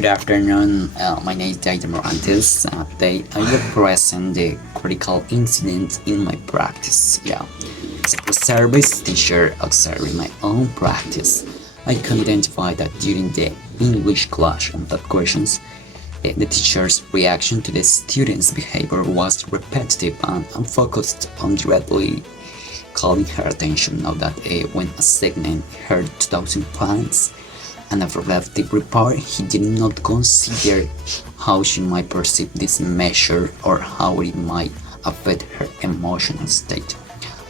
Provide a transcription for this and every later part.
Good afternoon. My name is David Morantes. Today I will present the critical incident in my practice. As a service teacher observing my own practice, I can identify that during the English class on that questions, the teacher's reaction to the student's behavior was repetitive and unfocused on directly calling her attention. Now that when assigning her 2000 points and a reflective report, he did not consider how she might perceive this measure or how it might affect her emotional state.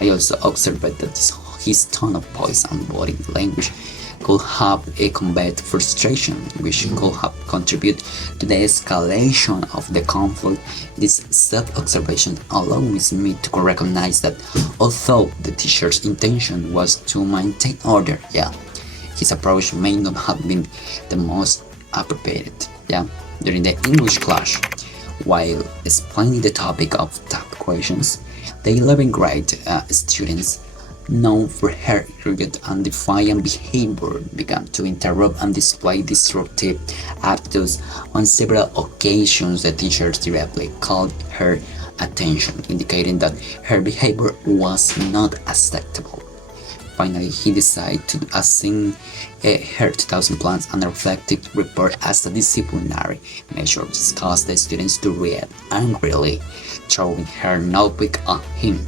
I also observed that his tone of voice and body language could have conveyed frustration, which could have contributed to the escalation of the conflict. This self-observation allows me to recognize that although the teacher's intention was to maintain order, his approach may not have been the most appropriate. During the English class, while explaining the topic of tough questions, the 11th grade students, known for her rugged and defiant behavior, began to interrupt and display disruptive attitudes. On several occasions, the teacher directly called her attention, indicating that her behavior was not acceptable. Finally, he decided to assign her 2000 plans and a reflective report as a disciplinary measure. Discussed the students to read angrily, throwing her notebook at him,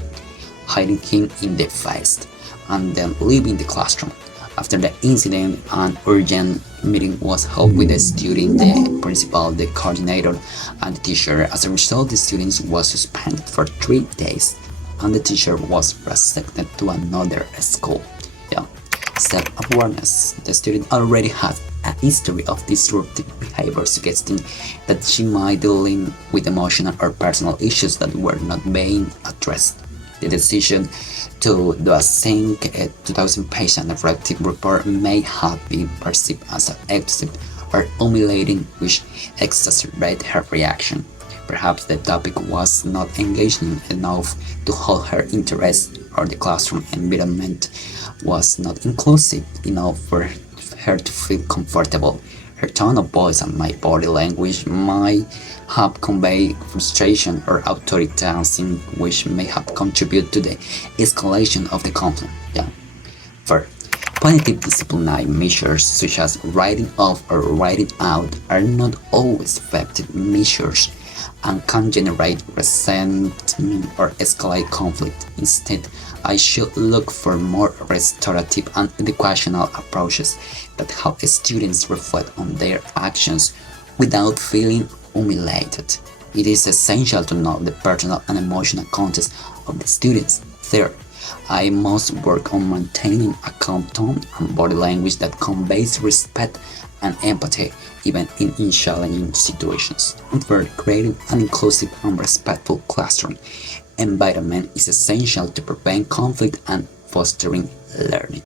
hitting him in the face, and then leaving the classroom. After the incident, an urgent meeting was held with the student, the principal, the coordinator, and the teacher. As a result, the student was suspended for 3 days, and the teacher was reassigned to another school. Self-awareness. The student already had a history of disruptive behavior, suggesting that she might be dealing with emotional or personal issues that were not being addressed. The decision to do a sync 2000-page reflective report may have been perceived as excessive or humiliating, which exacerbated her reaction. Perhaps the topic was not engaging enough to hold her interest, or the classroom environment was not inclusive enough for her to feel comfortable. Her tone of voice and my body language might have conveyed frustration or authoritarianism, which may have contributed to the escalation of the conflict. Third, punitive disciplinary measures such as writing off or writing out are not always effective measures and can generate resentment or escalate conflict. Instead, I should look for more restorative and educational approaches that help students reflect on their actions without feeling humiliated. It is essential to know the personal and emotional context of the students. Third, I must work on maintaining a calm tone and body language that conveys respect and empathy even in challenging situations. And third, creating an inclusive and respectful classroom environment is essential to prevent conflict and fostering learning.